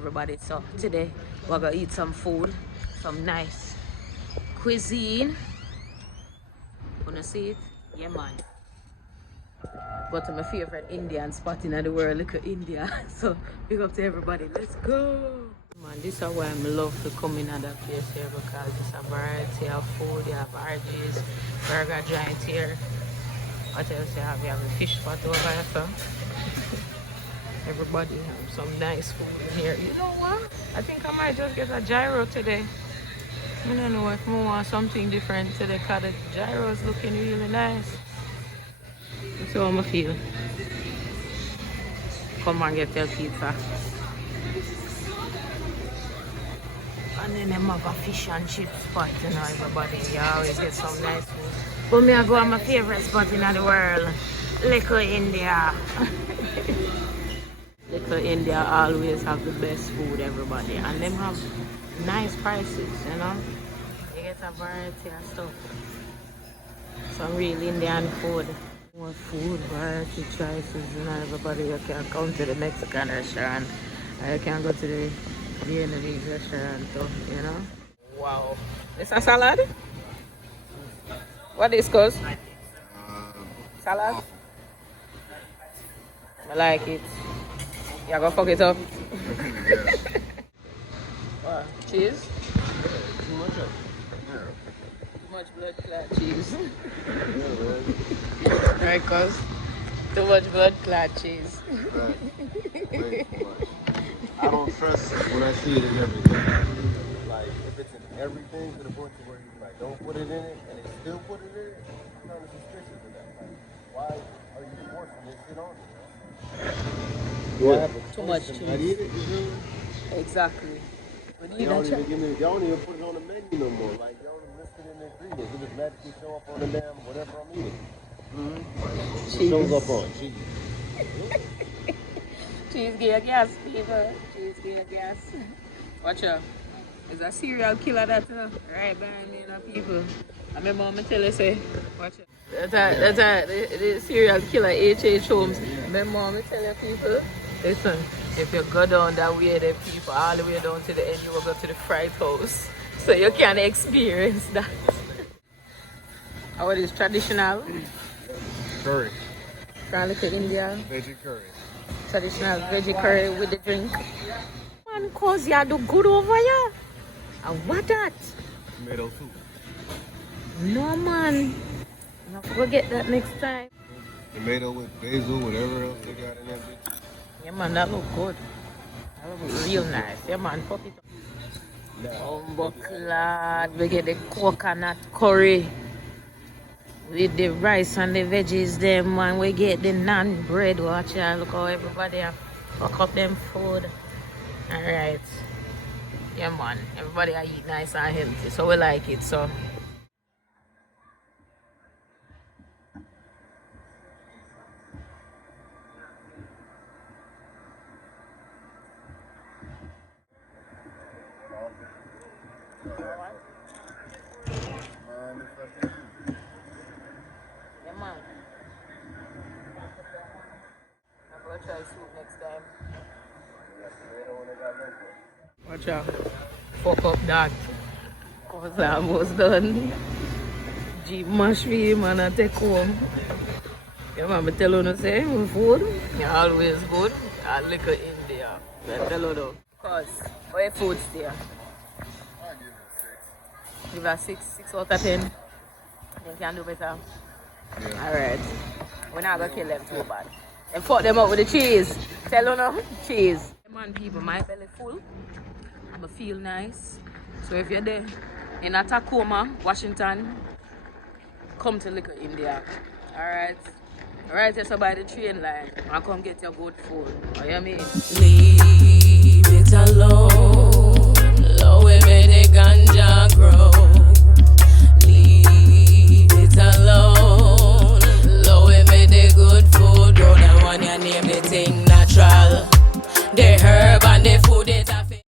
everybody. So today we're gonna eat some food, some nice cuisine. Wanna see it? Yeah, man. Go to my favorite Indian spot in the world, look at India. So big up to everybody. Let's go. Man, this is why I love to come in at that place here, because it's a variety of food. You have RG's, burger joint here. What else you have? You have a fish spot over there, so everybody have some nice food here. You know what? I think I might just get a gyro today. I don't know if I want something different today, because the gyro is looking really nice. That's how I feel. Come and get your pizza. And then them have a fish and chip spot, you know, everybody. You always get some nice food. But me I go to my favorite spot in the world, Little India. Little India always have the best food, everybody. And them have nice prices, you know. You get a variety of stuff. Some real Indian food. More food, variety choices, you know, everybody. You can come to the Mexican restaurant, or you can go to the Vietnamese restaurant too, you know. Wow. It's a salad? What is this called? Salad? I like it. You gonna fuck it up? What? Cheese? Too much of it. Too much blood clot cheese. Right, cuz? Too much blood clot cheese. Right. Way too much. I don't trust when I see it in everything. Like, if it's in everything to the point to where you like, don't put it in it, and they still put it in it, I'm kind of suspicious of that. Like, why are you forcing this shit on me? What? Too much cheese. I eat it, you know? Exactly. Y'all don't even put it on the menu no more. Like, y'all don't list it in the ingredients. It just magically show up on the damn whatever I'm eating. It shows up on cheese. Cheese get gas, people. Cheese get gas. Watch out. There's a serial killer that right behind me, you know, people. I remember mama tell you, say, watch out. That's the serial killer H.H. Holmes. Remember mama tell you, people, listen, if you go down that way, the people, all the way down to the end, you will go to the fried house. So you can experience that. How it is traditional? Curry. From little India. Veggie curry. Traditional veggie curry with the drink. Man, cause you do good over here. And what that? Tomato soup. No, man. Not forget that next time. Tomato with basil, whatever else they got in that bitch. Yeah, man, that look good. That look real nice. Yeah, man, fuck it up. Bucklad, we get the coconut curry. With the rice and the veggies, them, man, we get the naan bread. Watch out, look how everybody have fuck up them food. Alright. Yeah, man, everybody I eat nice and healthy, so we like it, so. Yeah, man. I'm gonna try soup next time. Watch out. Fuck up that. Cause I'm almost done. Jeep mash for him and I take home. Yeah, man, I tell you, say, food, you're always good. I lick it in there. I tell you though. Cause, where food stay? Give her 6 out of 10. You can do better. Yeah. Alright. We're not gonna kill them too bad. And fuck them up with the cheese. Tell you no, cheese. Man, people, my belly full. I feel nice. So if you're there in Tacoma, Washington, come to Little India. Alright? Alright, just by the train line. I'll come get your good food. You hear me? Leave it alone.